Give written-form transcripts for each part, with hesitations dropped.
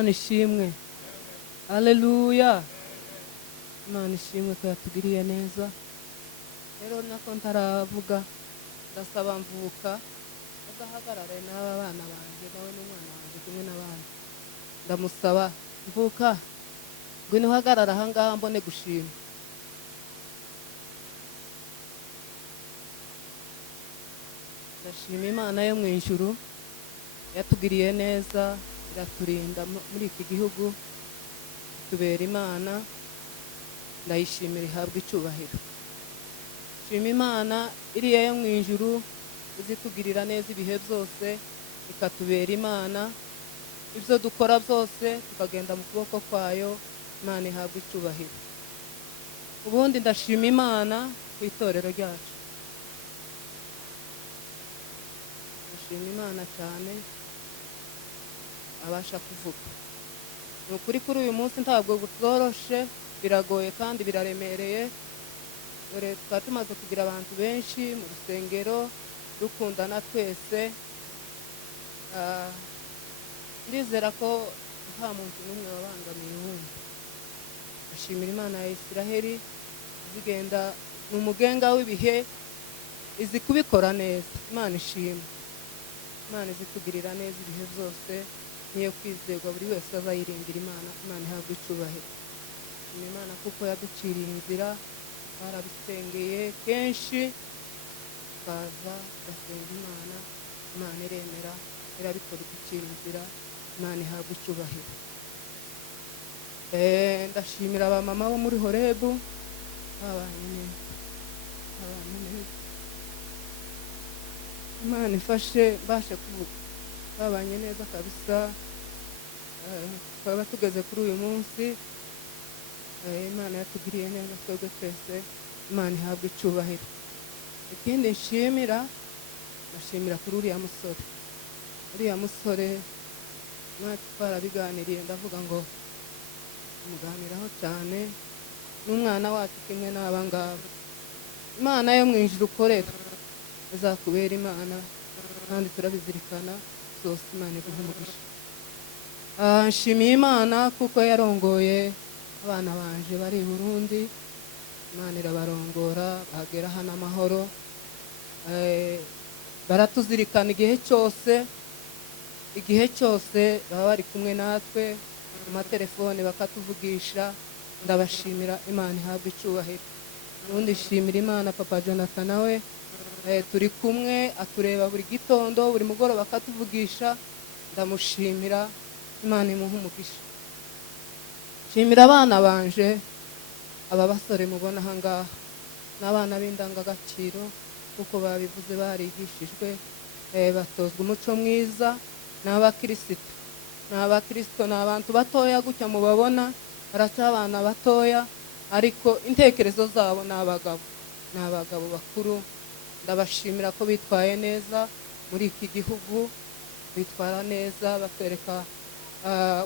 Imana ishimwe. Haleluya. Imana ishimwe ko yatugiriye neza. Rero nako ntaravuga ndasaba Mvuka ugahagarare n'aba bana banje nawe n'umwana wanje kumwe n'abandi. Ndamusaba Mvuka ngwino uhagarara aha ngaha mbone gushima. Ndashima Imana yo mu ijuru yatugiriye neza iraturinda muri iki gihugu tubera Imana, ndayishimira ihabwa icyubahiro. Shima Imana iriya yo mu ijuru izitugirira neza ibihe byose ikatubera Imana, ibyo dukora byose tukagenda mu kuboko kwayo, Imana ihabwa icyubahiro. Ubundi ndashima Imana ku itorero ryacu, ndashima Imana cyane abasha kuvuga. Ni ukuri kuri uyu munsi ntabwo bworoshe, biragoye kandi biraremereye. Dore twari tumaze kugira abantu benshi mu rusengero dukundana twese. Ndizera ko nta muntu n'umwe wabangamiye uwundi. Ndashimira Imana ya Isiraheli zigenda ni umugenga w'ibihe, izi kubikora neza. Imana ishimwe. Imana izitugirira neza ibihe byose, niyo kwizerwa buri wese azayiringira Imana. Imana ihabwa icyubahiro. Imana kuko yaduciriye inzira, barabisengeye kenshi tukaza tugasenga Imana, Imana iremera irabikora iducira inzira. Imana ihabwa icyubahiro. Ndashimira abamama bo muri Horebu babanye neza. Imana ifashe mbashe kuvuga, babanye neza kabisa. Twaba tugeze kuri uyu munsi, Imana yatugiriye neza twebwe twese. Imana ihabwa icyubahiro. Ikindi nshimira, ndashimira kuri uriya musore. Uriya musore natwe twarabiganiriye, ndavuga ngo umuganiraho cyane n'umwana wacu kimwe n'aba ngaba. Imana yo mu ijuru ukorera izakubera Imana, kandi turabizirikana zose. Imana iguhe umugisha. Nshimiye Imana kuko yarongoye abana banje bari i Burundi. Imana irabarongora bagera hano amahoro. Baratuzirikana igihe cyose baba bari kumwe natwe mu matelefone bakatuvugisha. Ndabashimira. Imana ihabwa icyubahiro. Ubundi shimira Imana Papa Jonathan nawe turi kumwe atureba buri gitondo buri mugoroba akatuvugisha. Ndamushimira. Imana imuhe umugisha. Shimira abana banje, aba basore mubona aha ngaha n'abana b'indangagaciro kuko babivuze, barigishijwe batozwa umuco mwiza. Ni abakristo, ni abantu batoya gutya mubabona, baraca abana batoya ariko intekerezo zabo ni abagabo bakuru. Ndabashimira ko bitwaye neza muri iki gihugu, bitwara neza batwereka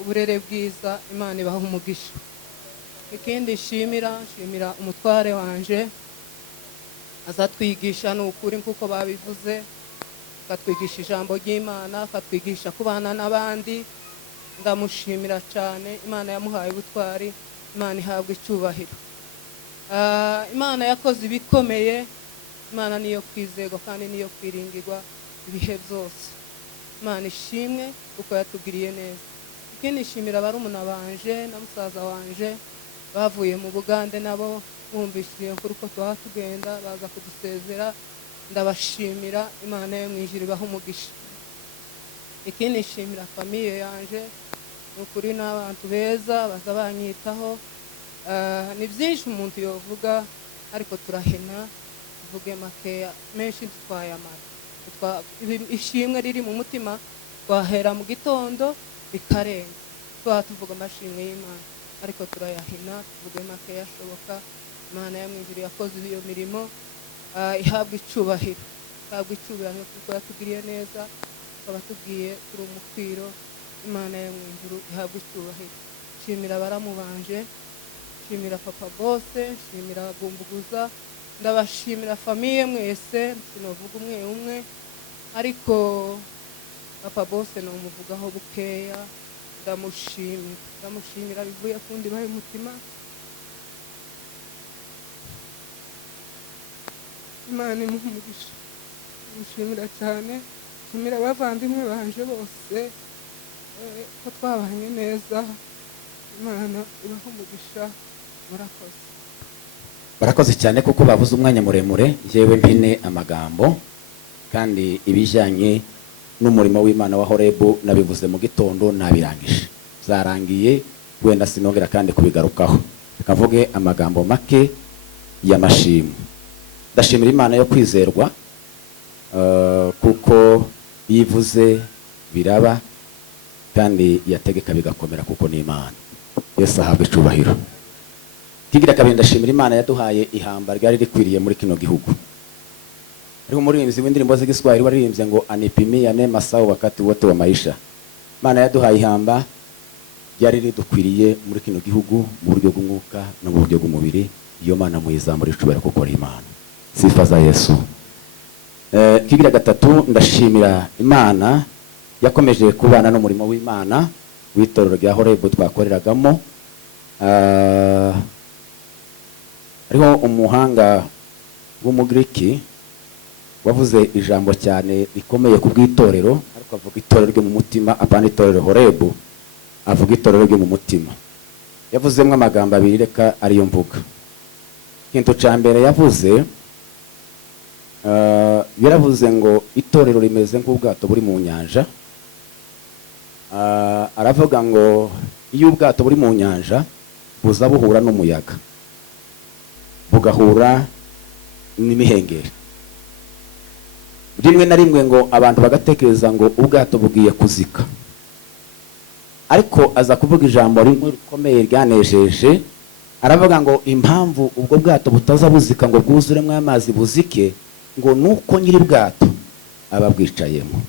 uburere bwiza. Imana ibaha umugisha. Ikindi nshimira umutware wanje azatwigisha ni ukuri kuko babivuze, akatwigisha ijambo ry'Imana, akatwigisha kubana n'abandi. Ndamushimira cyane. Imana yamuhaye ubutwari. Imana ihabwa icyubahiro. Imana yakoze ibikomeye. Imana niyo kwizerwa kandi niyo kwiringirwa ibihe byose. Imana ishimwe kuko yatugiriye neza. Ikindi nshimira barumuna banje na musaza wanje bavuye mu Bugande, nabo bumvise nkuru ko tuba tugenda baza kudusezera. Ndabashimira. Imana yo mu ijuru ibaha umugisha. Ikindi nshimira famiye yanje, ni ukuri n'abantu beza baza banyitaho. Ni byinshi umuntu yovuga ariko turahena tuvuge makeya, menshi twayamara. Ishimwe riri mu mutima twahera mu gitondo bikarenga, tuba tuvuga amashimwe y'Imana ariko turayahina tuvuge makeya ashoboka. Imana yo mu ijuru yakoze iyo mirimo, ihabwa icyubahiro. Ihabwa icyubahiro kuko yatugiriye neza, tukaba tugiye turi umukwiro. Imana yo mu ijuru ihabwa icyubahiro. Nshimira baramubanje, nshimira Papa Bose, nshimira Gumbuguza. Ndabashimira famiye mwese, sinovuga umwe ariko Papa Bose no muvugaho bukeya. ndamushimira bivuye ku ndiba y'umutima. Imana imuhe umugisha, ndamushimira cyane. Nshimira abavandimwe banje bose ko twabanye neza. Imana ibahe umugisha, murakoze. barakoze cyane kuko bavuze umwanya muremure. Yewe mpine amagambo kandi ibijyanye n'umurimo w'Imana wa Horebu nabivuze mu gitondo nabirangije, zarangiye, wenda sinongera kandi kubigarukaho. Kavuge amagambo make y'amashimwe. Ndashimira Imana yo kwizerwa kuko yivuze biraba kandi yategeka bigakomera kuko ni Imana. Yesu ahabwe icubahiro. Kigira kabiri ndashimira Imana yaduhaye ihamba ryari rikwiriye muri kino gihugu. Ariho umuririmbyi w'indirimbo z'igiswahili waririmbye ngo anipimia neema sawa wakati wote wa maisha. Imana yaduhaye ihamba ryari ridukwiriye muri kino gihugu mu buryo bw'umwuka no mu buryo bw'umubiri. Iyo Mana muyizamura icubahiro kuko ari Imana. Sifa za Yesu. Kigira gatatu ndashimira Imana yakomeje kubana n'umurimo w'Imana w'itorero rya Horebu twakoreragamo. Ariho umuhanga w'umugiriki wavuze ijambo cyane rikomeye ku bw'itorero, ariko avuga itorero ryo mu mutima apana itorero Horebu, avuga itorero ryo mu mutima. Yavuzemo amagambo abiri, reka ariyo mvuga. Ikintu cya mbere yavuze, yaravuze ngo itorero rimeze nk'ubwato buri mu nyanja. Aravuga ngo iyo ubwato buri mu nyanja buza buhura n'umuyaga, bugahura n'imihengeri, rimwe na rimwe ngo abantu bagatekereza ngo ubwato bugiye kuzika. Ariko aza kuvuga ijambo rimwe rikomeye ryanejeje. Aravuga ngo impamvu ubwo bwato butaza buzika ngo bwuzuremo amazi buzike, ngo nuko nyiri bwato aba bwicayemo.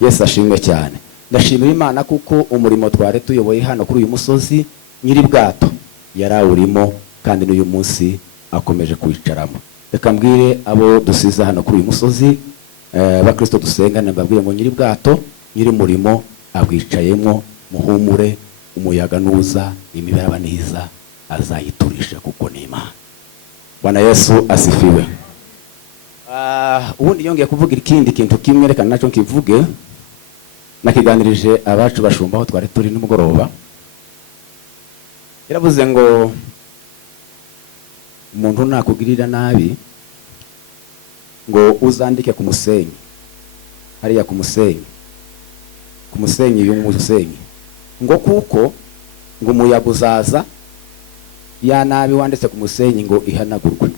Yesu ashimwe cyane. Ndashimira Imana kuko umurimo twari tuyoboye hano kuri uyu musozi nyiri bwato yarawurimo kandi n'uyu munsi akomeje kwicaramo. Reka mbwire abo dusize hano kuri uyu musozi bakristo dusengane, mbabwire ngo nyiri bwato nyiri murimo abwicayemo. Muhumure, umuyaga nuza, imiberaba niza azayiturisha kuko ni Imana. Bwana Yesu asifiwe. Ubundi yongeye kuvuga ikindi kintu kimwe, reka nacyo nkivuge. Nakiganirije abacu bashumba aho twari turi nimugoroba. Yaravuze ngo umuntu nakugirira nabi ngo uzandike ku musenyi, hariya ku musenyi y'umusenyi, ngo kuko ngo umuyaga uzaza ya nabi wanditse ku musenyi ngo ihanagurwe,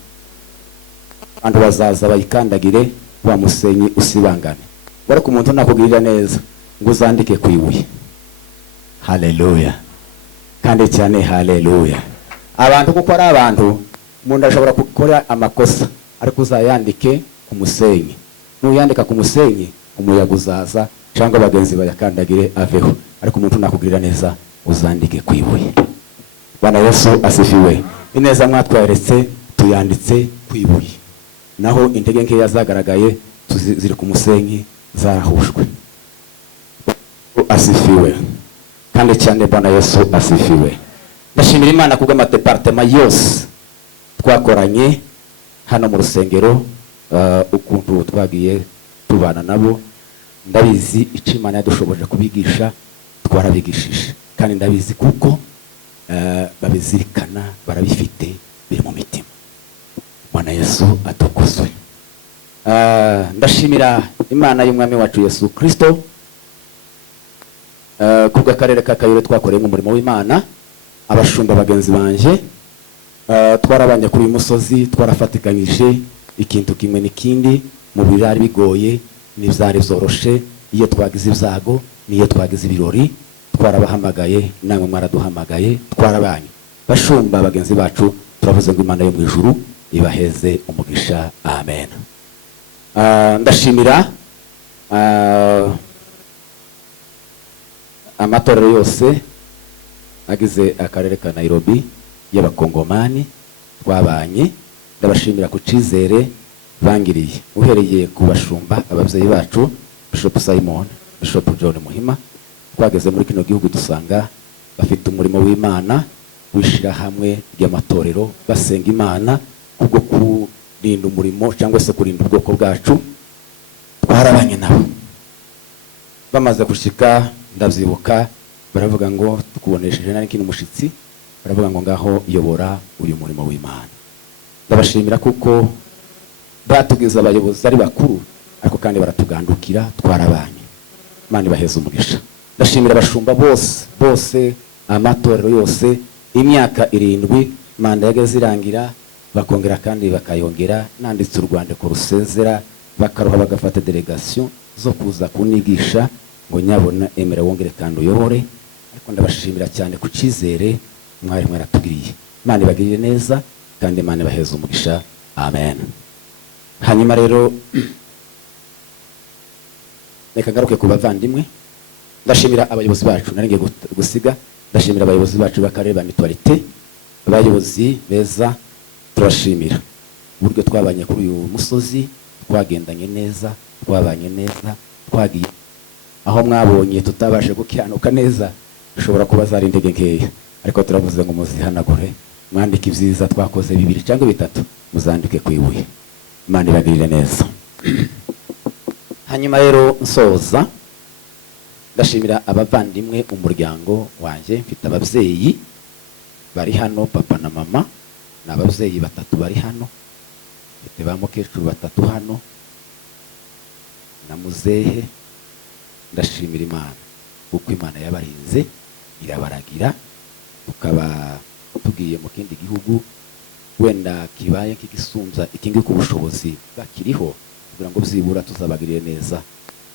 abantu bazaza bayikandagire wa musenyi usibangane. Ariko umuntu nakugirira neza ngo uzandike ku ibuye. Haleluya. Kandi cyane haleluya. Abantu kuko ari abantu, umuntu ashobora gukora amakosa ariko uzayandike ku musenyi. Nuyandika ku musenyi umuyaga uzaza cyangwa abagenzi bayakandagire aveho. Ariko umuntu nakugirira neza uzandike ku ibuye. Bwana Yesu asifiwe. Ineza mwatweretse tuyanditse ku ibuye, naho intege nkeya zagaragaye ziri ku musenyi zarahushwe. Asifiwe kandi cyane. Bwana Yesu asifiwe. Ndashimira Imana kubwo amadepartema yose twakoranye hano mu rusengero, ukuntu twagiye tubana nabo. Ndabizi icyo Imana yadushoboje kubigisha twarabigishije, kandi ndabizi kuko babizirikana, barabifite, biri mu mitima. Bwana Yesu atukuzwe. Ndashimira Imana y'umwami wacu Yesu Kristo kubwa karere ka Kayire twakoreye mu murimo w'Imana. Abashumba bagenzi banje twarabanye kuri uyu musozi, twarafatikanyije ikintu kimwe n'ikindi, mu birari bigoye n'ibyari byoroshe, iyo twagize ibyago niyo twagize ibirori, twarabahamagaye namwe mwaraduhamagaye, twarabanye. Bashumba bagenzi bacu turavuze ngo Imana yo mu ijuru ibaheze umugisha. Amen. Ndashimira amatorero yose agize akarere ka Nairobi y'abakongomani twabanye. Ndabashimira ku cizere bangiriye, uhereye ku bashumba ababyeyi bacu, Bishop Simon, Bishop John Muhima, twageze muri kino gihugu dusanga bafite umurimo w'Imana wishira hamwe ry'amatorero basenga Imana kubwo kurinda umurimo cyangwa se kurinda ubwoko bwacu. Twarabanye nabo bamaze gushika ndavyibuka baravuga ngo tukubonesheje nari kino mushitsi, baravuga ngo ngaho yobora uyu murimo w'Imana. Ndabashimira kuko batugize abayobozi ari bakuru ariko kandi baratugandukira, twarabanye. Imana ibaheze umugisha. Ndashimira abashumba bose amatorero yose, imyaka 7 manda yageze irangira bakongera kandi bakayongera, nanditse urwandiko rusezera bakaruha bagafata delegation zo kuza kunigisha ngo nyabona emera wongere kandi uyobore. Ariko ndabashimira cyane ku cizere mwari mwaratugiriye. Imana ibagirire neza kandi Imana ibaheze umugisha. Amen. Hanyuma rero reka garuke ku bavandimwe. Ndashimira abayobozi bacu naringiye gusiga. Ndashimira abayobozi bacu b'akarere ba Mutualité, abayobozi beza, turashimira uburyo twabanye kuri uyu musozi, twagendanye neza, twabanye neza, twagiye aho mwabonye tutabashe gukihanuka neza, bishobora kuba zari intege nkeya, ariko turavuze ngo muzihanagure, mwandike ibyiza twakoze 2 cyangwa 3, muzandike ku ibuye. Imana ibagirire neza. Hanyuma rero nsoza, ndashimira abavandimwe umuryango wanje. Mfite ababyeyi bari hano, papa na mama, n'ababyeyi 3 bari hano. Mfite ba mukecuru 3 hano na muzehe. Ndashimira Imana kuko Imana yabarinze irabaragira, tukaba tugiye mu kindi gihugu wenda kibaye k'igisumza ikingi ku bushobozi bakiriho, kugira ngo byibura tuzabagirire neza,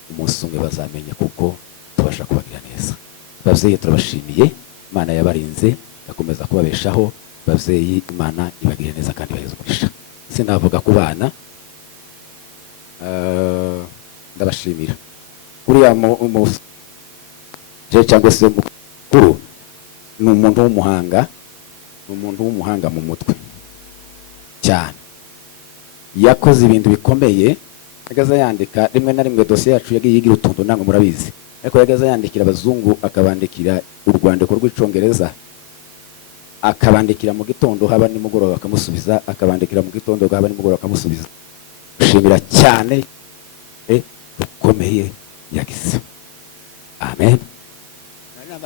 umunsi umwe bazamenye kuko tubasha kubagira neza. Ababyeyi turabashimiye, Imana yabarinze yakomeza kubabeshaho. Ababyeyi Imana ibagirire neza kandi baheze umugisha. Sinavuga ku bana, ndabashimira kuriya je cyangwa se mukuru ni umuntu w'umuhanga, mu mutwe cyane, yakoze ibintu bikomeye. Yagaza yandika rimwe na rimwe dosiye yacu yagiye yigira utuntu nango murabizi, ariko yagaza yandikira abazungu, akabandikira urwandiko rw'icongereza, akabandikira mu gitondo haba nimugoroba bakamusubiza, akabandikira mu gitondo haba nimugoroba bakamusubiza. Shimira cyane rukomeye yagize. Amen.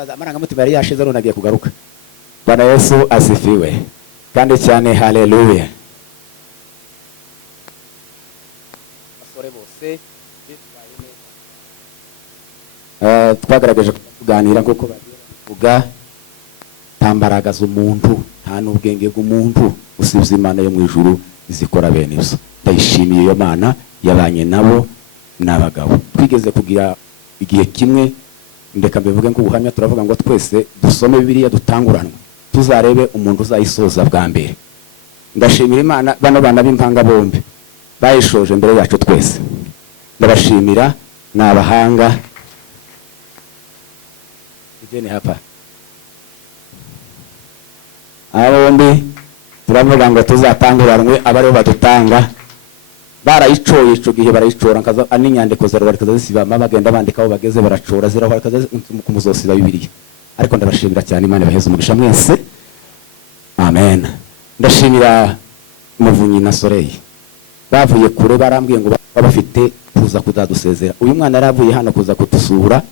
Amarangamutima yari yashize none agiye kugaruka. Bwana Yesu asifiwe kandi cyane. Haleluya. Asore bose twagaragaje kuganira kuko bavuga tambaragaza umuntu nta n'ubwenge bw'umuntu usibye Imana yo mu ijuru izikora bene ibyo. Ndayishimiye iyo Mana yabanye nabo n'abagabo. Twigeze kugira igihe kimwe, ndeka mbivuge ngo ubuhamya, turavuga ngo twese dusome Bibiliya dutanguranwe tuzarebe umuntu uzayisoza bwa mbere. Ndashimira Imana bano bana b'impanga bombi bayishoje mbere yacu twese. Ndabashimira, n'abahanga. Ijene hapa abombi turavuga ngo tuzatanguranwe abariho badutanga. Barayicoye ico gihe barayicora nkaza aninyandiko zero barikaza zisibama bagenda bandikaho bageze baracora zero barikaza kumuzosiba Bibiliya. Ariko ndabashimira cyane, Imana baheze umugisha mwese. Amen. Ndashimira Muvunyi na Soleil bavuye kure, barambwiye ngo bafite kuza kudadusezera. Uyu mwana yaravuye hano kuza kutusura,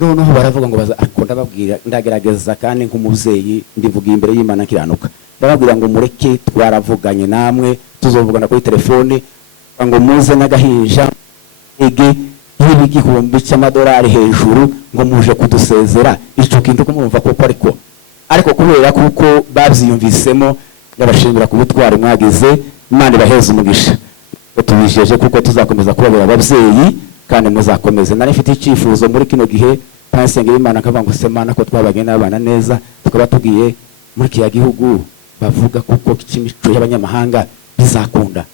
noneho baravuga ngo ariko ndababwira, ndagerageza kandi nk'umuvyeyi ndivugiye imbere y'Imana kiranuka, ndababwira ngo mureke, twaravuganye namwe, tuzovugana kuri telefone, ngo muze n'agahinja ege y'ibigihumbi cy'amadolari hejuru ngo muje kudusezera. Ico kintu kumumva koko ariko kubera kuko bavyiyumvisemo, ndabashimira ku butwari mwagize. Imana ibaheze umugisha. Tubijeje kuko tuzakomeza kubabera ababyeyi kandi muzakomeze. Nari mfite icyifuzo muri kino gihe, pasenge y'Imana akavuga ngo semana ko twabagye n'abana neza, tukaba tugiye muri kiya gihugu bavuga kuko cy'imico y'abanyamahanga bizakunda.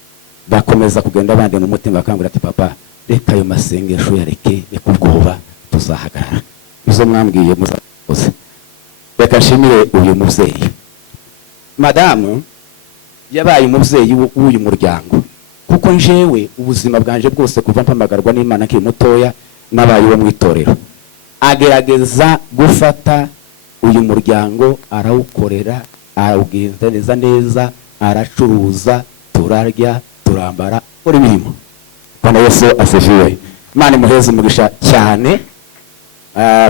Bakomeza kugenda bande mu mutima bakangura ati papa reka ayo masengesho yareke ubwoba, tuzahagarara. Izo mwambwiye muzakoze. Reka nshimire uyu muvyeyi. Madamu yabaye umuvyeyi w'uyu muryango, kuko njewe ubuzima bwanje bwose kuva mpamagarwa n'Imana nkiri mutoya nabaye wo mwitorero. agerageza gufata uyu muryango arawukorera, arawugenza neza, aracuruza, turarya, turambara, uri mirimo. Bwana Yesu asifiwe. Imana imuheze umugisha cyane,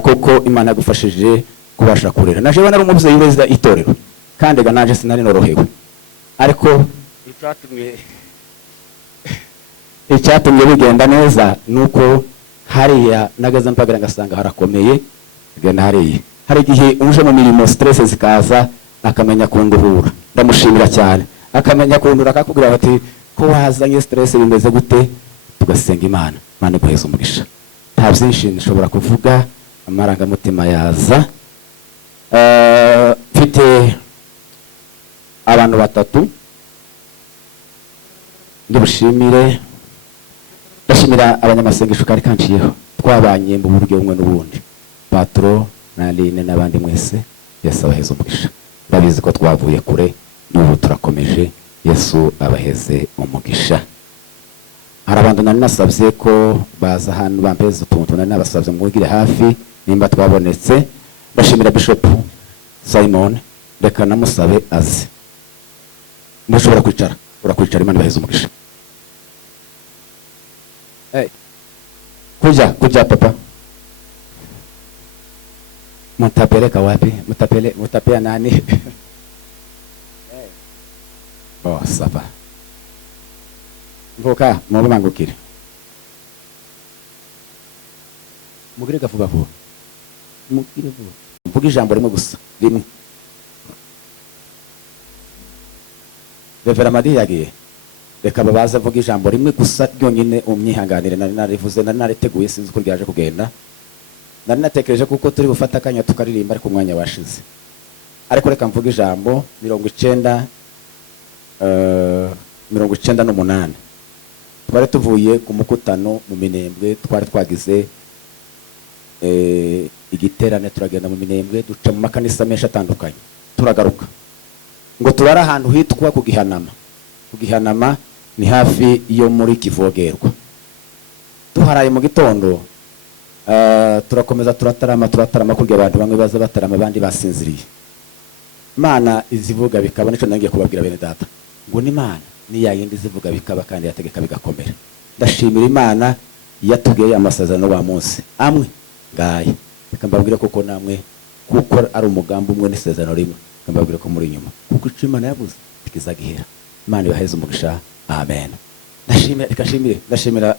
kuko Imana yagufashije kubasha kurera. Naje bana ari umubyeyi weza itorero, kandi ga naje sinari norohewe, ariko icyatumye bigenda neza nuko hariya nagaza mpagara ngasanga harakomeye, genda hariya. Hari igihe uje mu mirimo stress zikaza, akamenya kunduhura, ndamushimira cyane, akamenya kundura, akakubwira ati ko wazanye stress bimeze gute, tugasenga Imana. Imana iguheze umugisha. Nta byinshi nshobora kuvuga, amarangamutima yaza. Mfite abantu batatu ndibushimire. Ndashimira abanyamasengesho kari kanciyeho, twabanye mu buryo bumwe n'ubundi, Patro na Aline n'abandi mwese. Yesu abaheze umugisha. Ndabizi ko twavuye kure, n'ubu turakomeje. Yesu abaheze umugisha. Hari abantu nari nasabye ko baza hano bampeze utuntu, nari nabasabye mwigire hafi nimba twabonetse. Ndashimira Bishop Simon, reka namusabe aze. Ndashobora kwicara, urakwicara. Imana ibaheze umugisha. Kuja papa. Mutapeleka wapi? Mutapea nani? Oh, sapa. Mvuka, mwombe mangukire. Mugire vuba vuba. Mugire vuba. Mvuga ijambo rimwe gusa, rimwe. Revera Madi yagiye. Reka babaza vuga ijambo rimwe gusa ryonyine, umyihanganire. Nari narivuze, nari nariteguye, sinzi uko ryaje kugenda. Nari natekereje kuko turi gufata akanya tukaririmba, ariko umwanya washize. Ariko reka mvuga ijambo 98. Twari tuvuye ku mukutano mu Minembwe, twari twagize igiterane, turagenda mu Minembwe, duca mu makanisa menshi atandukanye, turagaruka ngo turara ahantu hitwa ku Gihanama. Ku Gihanama ni hafi yo muri Kivogerwa. Tuharaye mu gitondo, turakomeza turatarama kurya abantu bamwe baza batarama, abandi basinziriye. Imana izivuga bikaba, nico nangiye kubabwira bene data, ngo ni Imana ni yayindi zivuga bikaba kandi yategeka bigakomera. Ndashimira Imana yatubwiye amasezerano wa munsi amwe ngaye, reka mbabwire koko namwe kuko ari umugambi umwe n'isezerano rimwe, reka mbabwire ko muri nyuma kuko icyo Imana yavuze kizagihera. Imana ibaheze umugisha. Amen. Ndashimira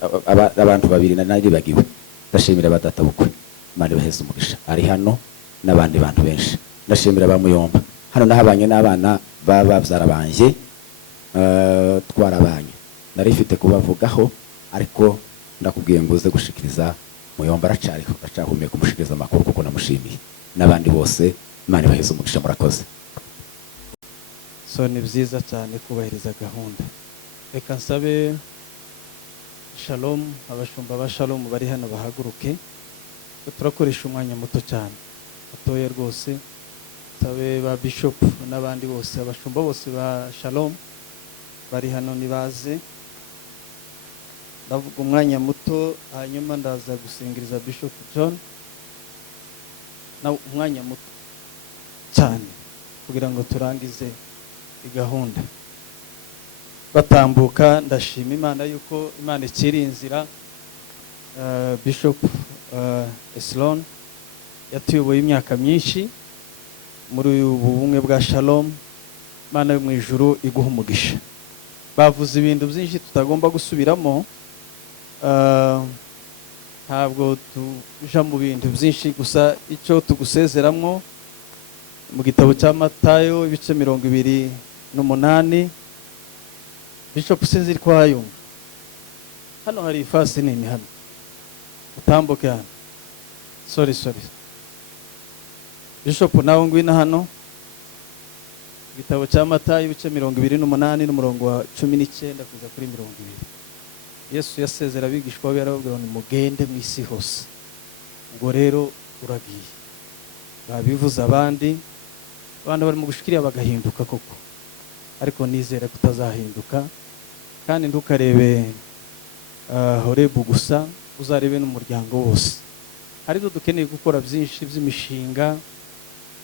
abantu babiri nari bagiwe. Ndashimira badata bukwe. Imana ibaheze umugisha. Ari hano n'abandi bantu benshi. Ndashimira bamuyomba. Hano nahabanye n'abana babyara banje, twarabanye. Narifite kubavugaho, ariko ndakubwiye ngo uze gushikiriza muyomba aracariho, acahumye kumushikiriza amakuru kuko namushimiye. N'abandi bose Imana ibaheze umugisha. Murakoze. So ni byiza cyane kubahiriza gahunda. Reka nsabe Shalom, abashumba ba Shalom bari hano bahaguruke. Turakoresha umwanya muto cyane, atoye rwose. Sabe ba Bishop n'abandi bose, abashumba bose ba Shalom bari hano nibaze. Ndavuga umwanya muto, hanyuma ndaza gusingiriza Bishop John na umwanya muto cyane kugira ngo turangize igahunda. Batambuka, ndashima Imana yuko Imana ikiri inzira. Bishop Eslon yatuyoboye imyaka myinshi muri ubu bumwe bwa Shalom. Imana yo mu ijuru iguha umugisha. Bavuze ibintu byinshi tutagomba gusubiramo, ntabwo tuja mu bintu byinshi, gusa icyo tugusezeramo mu gitabo cya Matayo ibice 28. Bishop sinziri kwa yumva hano hari ifasi nini hano, utambuke hano. Sorry Bishop nawe ngwina hano. Igitabo cya Matayo ibice 28 n'umurongo wa 19 kuza kuri 20. Yesu yasezera abigishwa be, yarababwira ngo mugende mu isi hose. Ngo rero uragiye. Babivuze abandi bari mu gushikira bagahinduka koko, ariko nizere kutazahinduka. Kandi ndukarebe Horebu gusa, uzarebe n'umuryango wose. hari ibyo dukeneye gukora byinshi by'imishinga,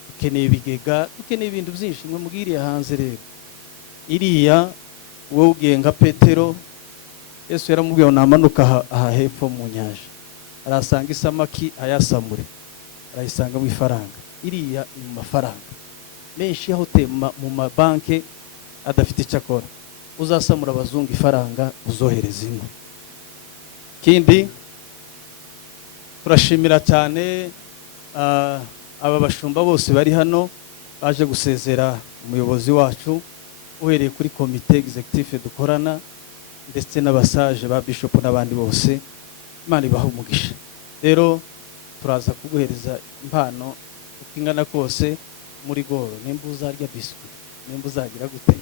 dukeneye ibigega, dukeneye ibintu byinshi. mwe mubwiriye hanze rero iriya wowe ugiye nka Petero, Yesu yaramubwiye ngo namanuka aha hepfo mu nyanja arasanga isamaki ayasamure, arayisangamo ifaranga. Iriya ni mu mafaranga menshi yahote mu mabanke adafite icyo akora. Uzasamura abazungu ifaranga uzohereza ino. Kindi turashimira cyane aba bashumba bose bari hano baje gusezera umuyobozi wacu, uhereye kuri komite executive dukorana ndetse n'abasaje ba bishop n'abandi bose. Imana ibaha umugisha. Rero turaza kuguhereza impano uko ingana kose muri goro, nimba uzarya biswi, nimba uzagira gute,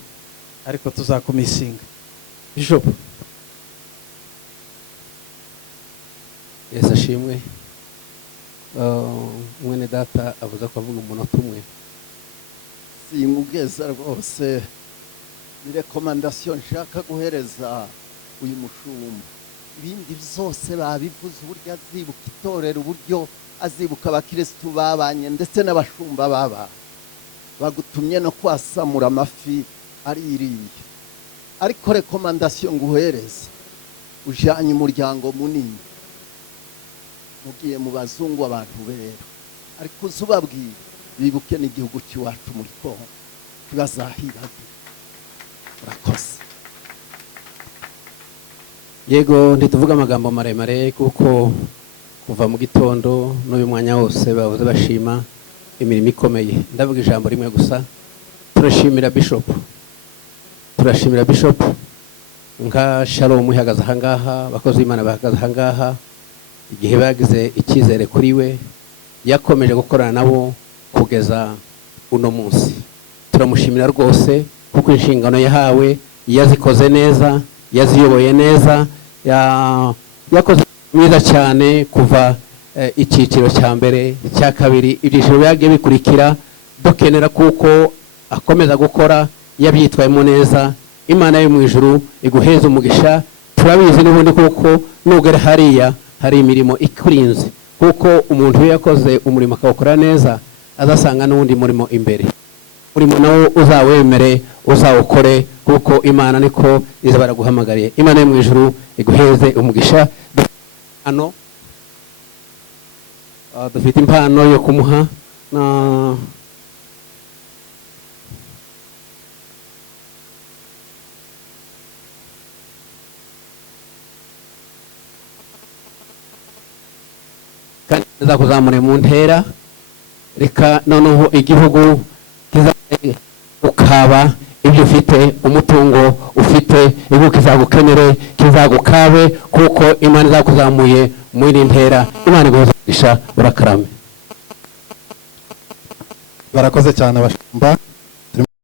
ariko tuzakumisinga. Bishop. Yesu ashimwe. Mwene data avuze ko avuga umunota umwe. Simugeza rwose ni rekomandasiyo nshaka guhereza uyu mushumba. Ibindi byose babivuze, uburyo azibuka itorero, uburyo azibuka abakirisitu babanye ndetse n'abashumba baba bagutumye no kwasamura amafi ari iriya. Ariko rekomandasiyo nguhereza, ujanye umuryango munini, mugiye mu bazungu abantu bera, ariko uzubabwira bibuke n'igihugu cy'iwacu muri Kongo kibazahiraga. Urakoze. Yego ntituvuga amagambo maremare kuko kuva mu gitondo n'uyu mwanya wose bavuze bashima imirimo ikomeye. Ndavuga ijambo rimwe gusa, turashimira Bishop. Turashimira Bishop nka Shalom ihagaze ahangaha, abakozi b'Imana bahagaze ahangaha, igihe bagize icyizere kuri we yakomeje gukorana nabo kugeza uno munsi. Turamushimira rwose kuko inshingano yahawe yazikoze neza, yaziyoboye neza, yakoze mwiza cyane kuva icyiciro cya mbere, cya kabiri, ibyiciro byagiye bikurikira. Dukenera kuko akomeza gukora, yabyitwayemo neza. Imana yo mu ijuru iguheza umugisha. Turabizi n'ubundi kuko nugera hariya hari imirimo ikurinze, kuko umuntu iyo yakoze umurimo akawukora neza azasanga n'undi murimo imbere. Urimo nawo uzawemere, uzawukore, kuko Imana niko iza baraguhamagariye. Imana yo mu ijuru iguheze umugisha. Hano dufite impano yo kumuha na kandi zakuzamure mu ntera. Reka noneho igihugu ukaba ibyo ufite, umutungo ufite, igihugu kizagukenere, kizagukabe, kuko Imana izakuzamuye muri ntera. Imana iguheze umugisha. Urakarame. Barakoze cyane abashumba.